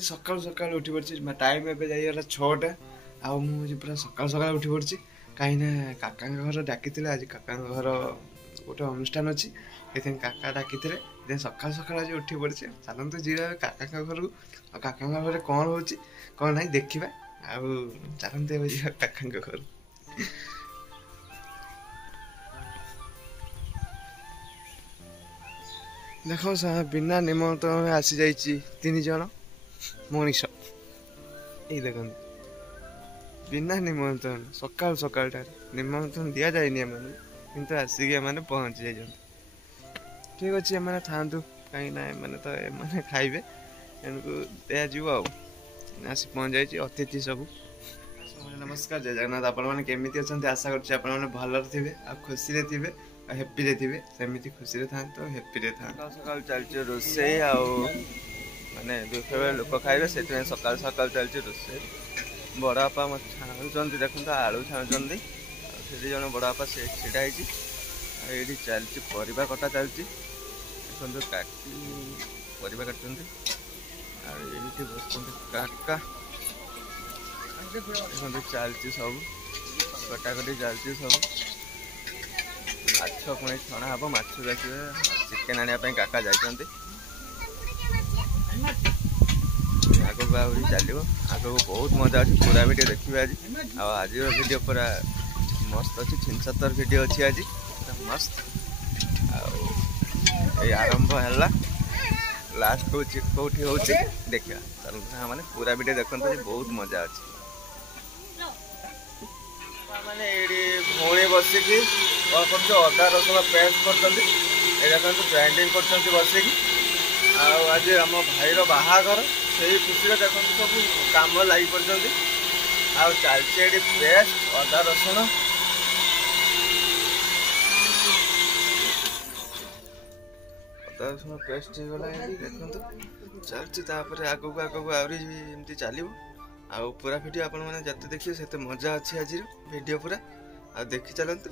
सकाल सकाल उठी पड़ी टाइम एवं जाइए 6टा आउ मुझे पूरा सकाल सकाल उठी पड़ी कहीं काका घर डाकी आज काका घर गोटे अनुष्ठान अच्छी ये काका डाकी सकाल सकाल आज उठी पड़ी चलते जी काका घर को काका घर कौन हो कौन ना देखा चलते जी काका घर देख बिना निमंत्रण आसी जा 3 जन मनीष ये देख बिना निमंत्रण सकाल सकाल निमंत्रण दि जाए कि आसिक मैंने पहुँची जाइए ठीक अच्छे मैंने था कहीं मैंने तो मैंने खाइबे इनको दिज्व आसी पहुँच जाइए अतिथि सब नमस्कार जय जगन्नाथ आपमि अच्छा आशा कर भल थे खुशी थे हेप्पी थे सेमती खुशी था तो हेप्पी था सकाल चलती रोसे माने दुखे लोक खाइबे से सकाल सकाल चलती रोसे बड़ बापा मत छाणुंट देखते आलू छाणुंट से जन बड़ बापा से छिड़ा ये चलती परिवा कटा चलती देखो काकी परिवा काटते बस काका देखते चलती सब कटाकटी चलती सब माछ पुणी छणा हम माछ देखिए चिकेन आने काका जाइए आगक आहरी चलो आगक बहुत मजा अच्छी पूरा वीडियो देखिए आज आज वीडियो पूरा मस्त अच्छी 73 वीडियो अच्छी आज मस्त आरंभ है लास्ट कौटी हो देखा चलते मैंने पूरा वीडियो देखते बहुत मजा अच्छी मैंने भौणी बसिकी अदा रसुण पेस्ट कर ग्राइंडिंग कर बसिकी आज आम भाईर बाहाघर से खुशी देखते सब कम लगी पड़ते चलती पेस्ट अदा रसुण अदा रसुण पेस्ट होगा देखते चलती आगक आगक आमती चलो आउ पूरा वीडियो आपण मैंने जिते देखिए से मजा अच्छी आज वीडियो पूरा आ देखी चलतु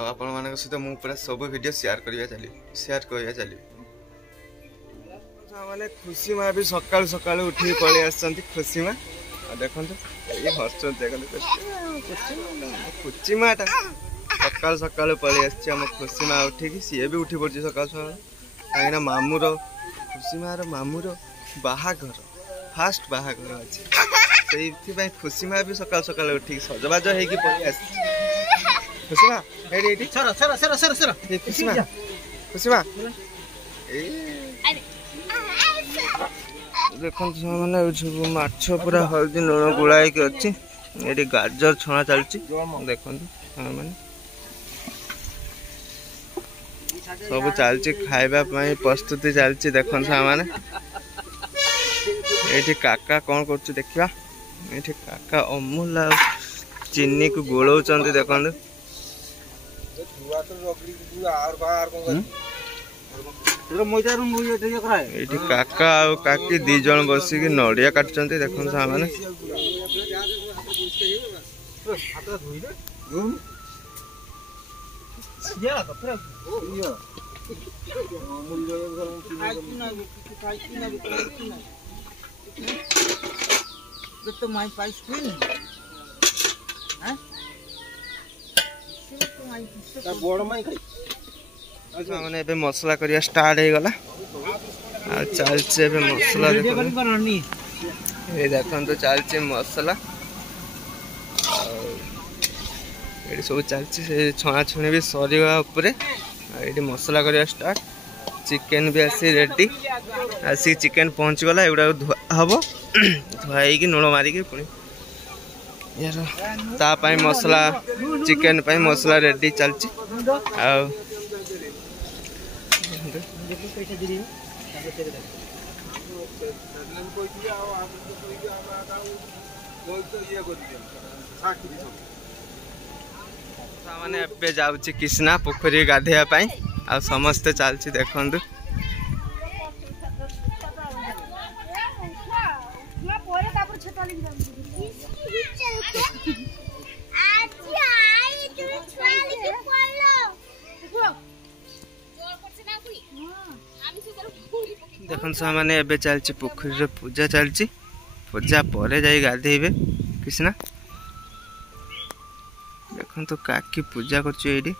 आपण मान सहित मुझे पूरा सब वीडियो शेयर करवा चलिए मैंने खुशी माँ भी सकाल सकाल उठी पलि आस खुशी माँ देखो ये हर्ष खुची माँ सकाल सकाल पलि आम खुशी माँ उठिकी सी भी उठी पड़ी सकाल सकाल कहीं मामूर खुशी माँ मामूर बाहाघर फास्ट बाहाघर अच्छे से खुशी माँ भी सकाल सकाल उठी सजबाज होगी पलि आस खुशी माँ खुशी माँ खुशी माँ देखो मैंने माछ पूरा हल्दी लुण गुड़ाई अच्छी ये गाजर छणा चलती देखो मैंने सब चलती खाइबा प्रस्तुति चलती देखो मैंने ये काका कौन कर देखा ये काका अमूल चीनी को गोलौंट देखो ये काका आ काकी 2 जन बसिक नड़िया काटुंट देखो मैंने तो माय पाइस क्वीन हैं बड़ माय खाई अच्छा मैंने एबे मसला करिया स्टार्ट हो गला आ चलचे एबे मसला ये देखन तो चलचे मसला ये सब चलचे से छणा छुणी भी सरीवा ऊपर ये मसला करिया स्टार्ट चिकेन भी आसी रेडी आसी चिकेन पहुँच गला एगुड़ा धुआ हम धुआई लुण मारिकी पुणी यार तापाई मसला चिकेन पाई मसला रेडी चलची आ मैंने एबे जाउची कृष्णा पोखरी गाधेया आ समस्ते चलची देखंतु देखो सामाने एबे चलची पोखरी रे पूजा चलची पूजा परे जाई गाधेइबे कृष्णा देखन तो काकी पूजा करछु एडी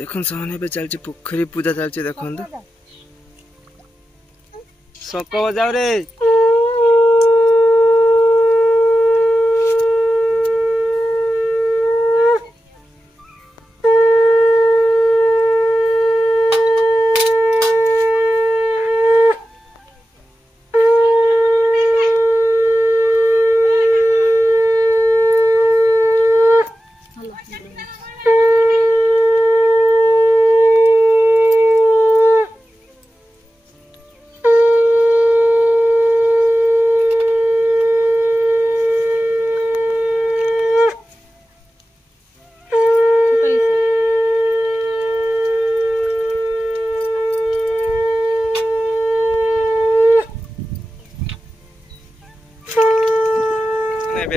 देखन सामने पे चलची पोखरी पूजा चलची देखन तो सक बजाओ रे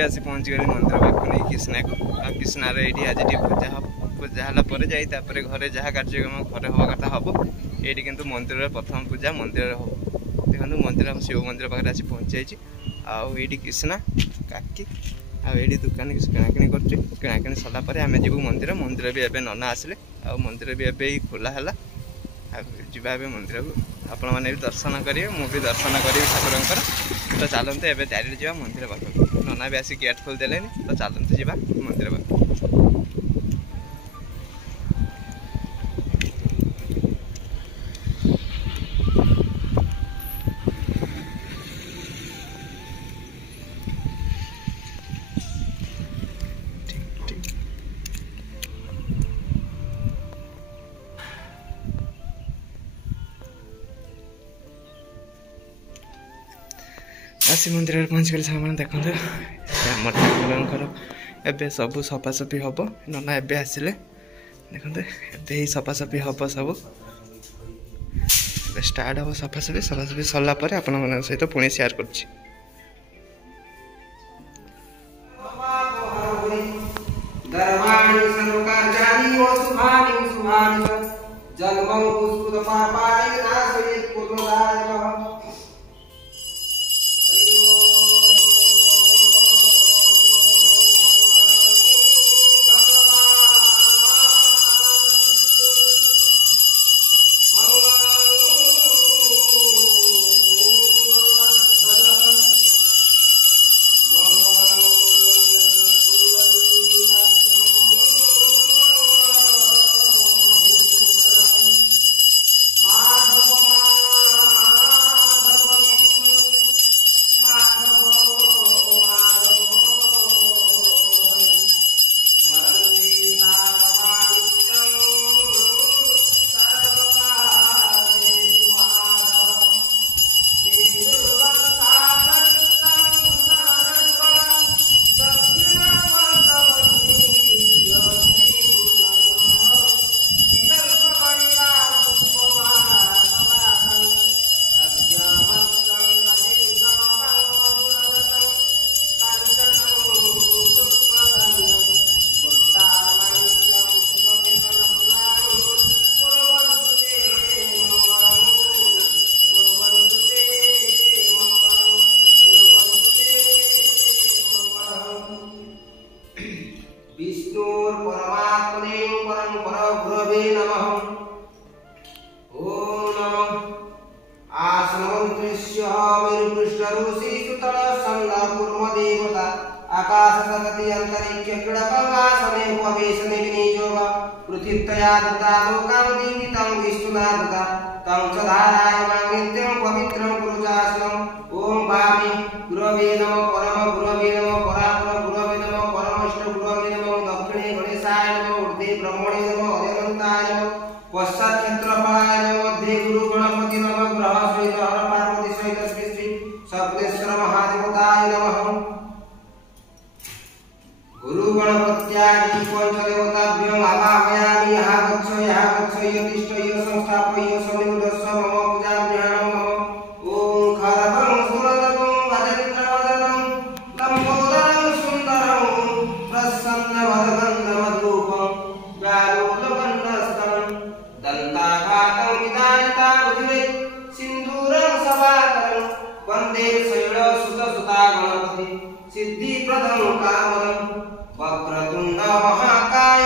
आसी पहुँच गली मंदिर पाक नहीं कृष्णा को कृष्णा ये आज पूजा हम पूजा है घरे जहाँ कार्यक्रम घरे हवा कथा हम ये किंतु मंदिर प्रथम पूजा मंदिर हम देखो मंदिर शिव मंदिर पाखे आसी पहुँच जाइए आईटी कृष्णा काकी आईटी दुकान किसी किणाकिणी कर सरला आम जीव मंदिर मंदिर भी एवं नना आसिले मंदिर भी एवं खोला है जा मंदिर को आपण मैंने भी दर्शन करेंगे मुझे दर्शन करी ठाकुर तो चलते एवं डायरेक्ट जा मंदिर पाख नना भी आसिक गेट खोल देले तो चलते जा मंदिर पाख आसी मंदिर पहुँच गली सामान देखते आम ठाकुर एवं सब सफासफी हम नना एवं आसिले देखते एवं सफासफी हम सब स्टार्ट हम सफासफी सरला आपण सहित पुणी शेयर कर आकाश सगति अंतरिक्ष क्रीडकवासने उपवेशने विनियोग पृथिव्या दत्ता लोकं दीपितं विष्णुना दत्ता तं च धारायमां नित्यं पवित्रं कुरुचासनं ओम वामे गुरवे नमः परम गुरवे नमः परापर गुरवे नमः परमष्ट गुरवे नमः दक्षिणे गणेशाय नमः ऊर्ध्वे ब्रह्मणे नमः अनंताय नमः पश्चात् क्षेत्रफलाय नमः मध्ये गुरु गणपति नमः ग्रह सहित हर पार्वती सहित श्री श्री सप्तेश्वर महादेवताय नमः गुरु गणपत्यादि पंचदेवताभ्यो आवाहयामि यहा गच्छ यतिष्ठ संस्थापय समिदस्य मम पूजाभ्यां नमः ओम खरवं सुरदं गजेन्द्रवदनं लंबोदरं सुन्दरं प्रसन्नवदगन्धमधूपं व्यालोलवन्नस्तं दन्ताघातं विदारितारुधिरे सिन्दूरं सभाकरं वन्दे शैलसुतसुता गणपति सिद्धिप्रदं कामदं वक्रतुण्ड महाकाय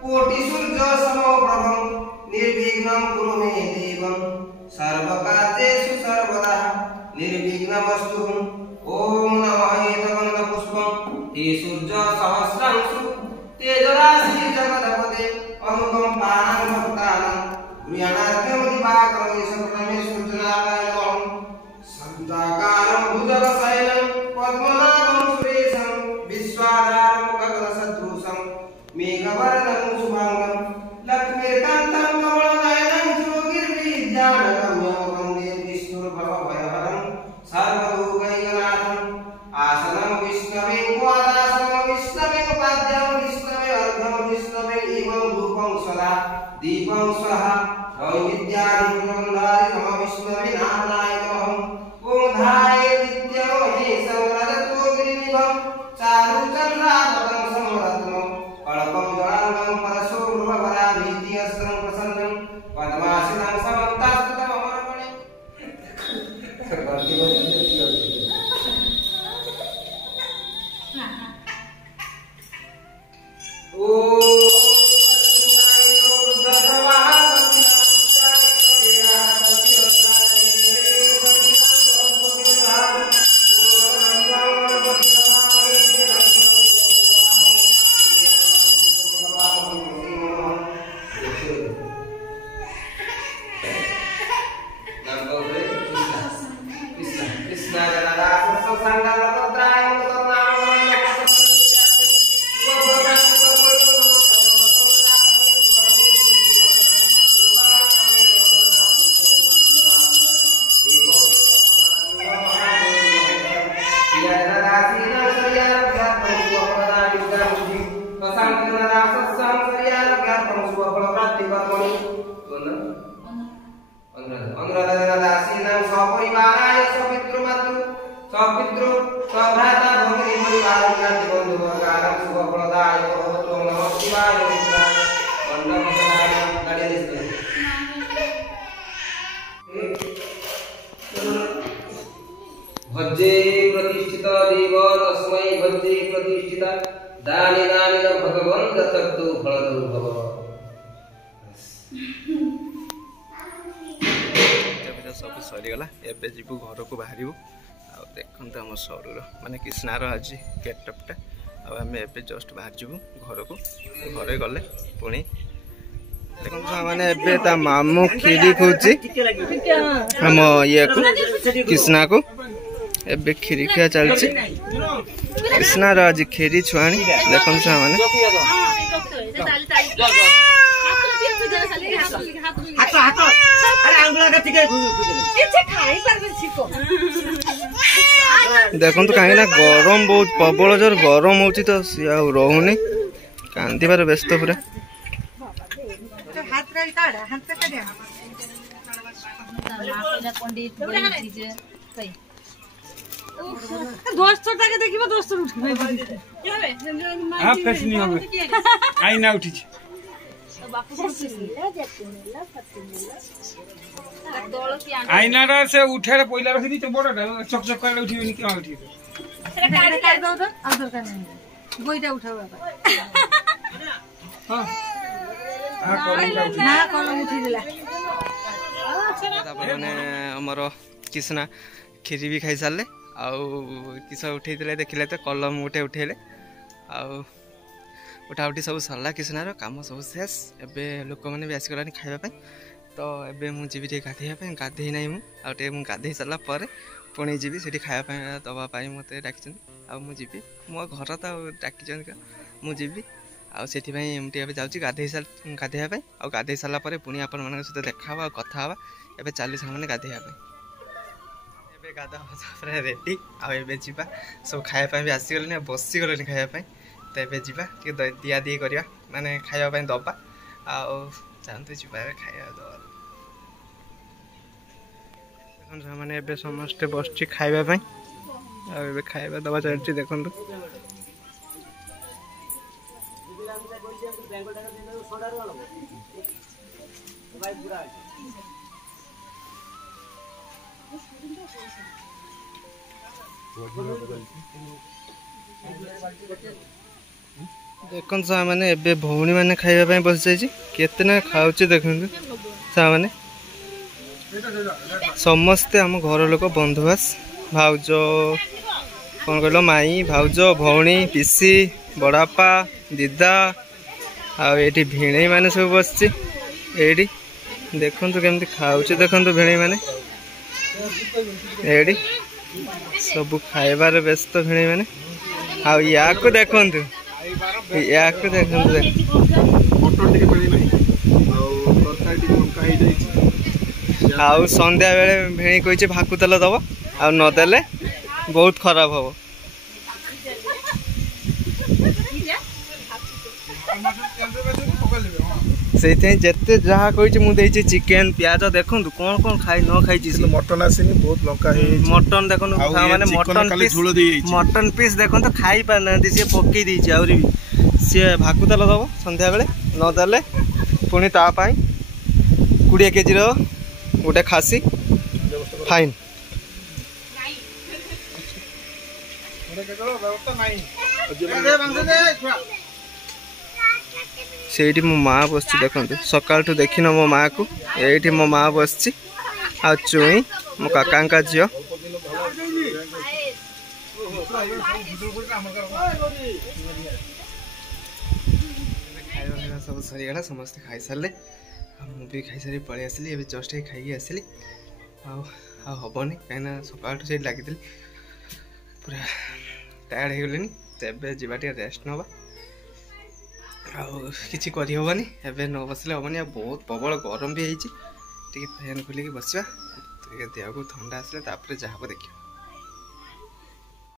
कोटिसूर्य समप्रभं निर्विघ्नं कुरु मे देवं सर्वकार्येषु सर्वदा निर्विघ्नमस्तु ओम नमः एतगन्धपुष्पं ते सूर्य सहस्रांशु तेजराशि जगदपते अनुकम्पानां भक्तानां प्रियाणार्घ्यं दिवाकरं सकलमे सूर्यनारायण नमः सन्ताकारं भुजगशयनं पद्मनाभं सुरेशं विश्वाधारं गगनसदृशं मेघवर्णं शुभांगं लक्ष्मीकान्तं कमलनयनं योगिर्विद्यानगम्यं वन्दे विष्णुर्भवभयहरं सर्वलोकैकनाथं आसनं विष्णवे क्वादासनं विष्णवे उपाद्यं विष्णवे अर्घ्यं विष्णवे एवं धूपं सदा दीपं स्वाहा नैवेद्यादिगुणगन्धादि नमः विष्णवे नारायणाय नमः ओम धाय नित्यं हे संरतो गिरिनिभं चारुचन्द्रानतं समरत्नं कल्पं जलाङ्गं परशो गृहवराभीतिहस्तं प्रसन्नं पद्मासनं समन्तास्तुतमर्पणे भज्जे प्रतिष्ठित देव तस्मै भज्जे प्रतिष्ठिता दानि दानि न भगवन् दत्तु फलदो भव सब सरीगला एबे जीवु घर को बाहर देखते आम सौर माने कृष्णार आज गेटअपटा आम एबे जस्ट बाहर जीवु घर को घरे गले पुणी देखो मैंने एबे ता मामू खीरी खोजी हम ये को कृष्णा को एबे खीरी खिया चलछि कृष्णा रा आज खीरी छुआनी देखो मैंने देखो तो कहीं गरम बहुत प्रबल जोर गरम हो तो सी रोनी कांदार व्यस्त पूरा आईना से उठे पहला रखी दी बड़ा चकचक कर उठी क्या उठी आमर कृष्णा खीरी भी खाई सारे आउ किस उठे देखिले तो कलम गोटे उठेले आउ उठाउठी सब सरला किसनार कम सब शेष एबे लोक मैंने भी आसीगलानी खाइबा तो एबे मु जीवी टे गाधेया गाधे ना मुझे गाधे सारा पर पुणी जी से खायापी दवापाई मत डाक मुझे मो घर तो डाक मुझे आउँथी मुझे जाऊँगी गाधेयापी गाधे सारा पुणी आपण मान सहित देखा कथा एबे चली सांग गाधेयापी एबे गाधा पूरा रेडी आबे जा सब खायापी भी आसीगले बसीगले खायापी तो ये जा दिया दी करवा माने खायापी दबा आते जा खाया दबा मैंने एबे समस्ते बस खाइबा खाइबा दबा चलती देखु देखो मैंने एबे भौणी मैंने खाइबा बस जाना खाऊ देखु मैंने समस्ते आम घर लोक बंधुबास भाउज कौन कहल माई भाउज भौणी पिसी बड़ापा दीदा आठी भिणे मैंने सब बस देखु केमती खाऊ देखु भिणे मैंने एडी सब खाइबार व्यस्त भिणे मैंने या देखु या आउ संध्या बेले भेणी कही भाकु तेल दब आ नदेले बहुत खराब हम से जिते जहाँ कही मुझे चिकेन प्याज देखो कौन कौन खाई न खाई मटन आसनी बहुत लंका मटन देखो माने मटन पीस देखो तो खाई पार ना सी पकई देती आहरी भी सी भाकु तेल दब संध्या बेले नदेले पुणी तापाई 20 केजी गोटे खासी फाइन से मो माँ बस देखो सकाल देखी न मो माँ को ये मो माँ बस आ चुई मो काका झी सब सरीगला समस्ते खाई सारे मुझे खाई सारी पलि आसली ए जस्ट खाई आसली आबनी कहीं सका से लगी पूरा टायर्ड हो गली तो जा रेस्ट नवा कि करहबनी एवं न बसले हेनी बहुत प्रबल गरम भी होती फैन खोलिकी बसवा देह को ठंडा आसले जहाँ देखिए।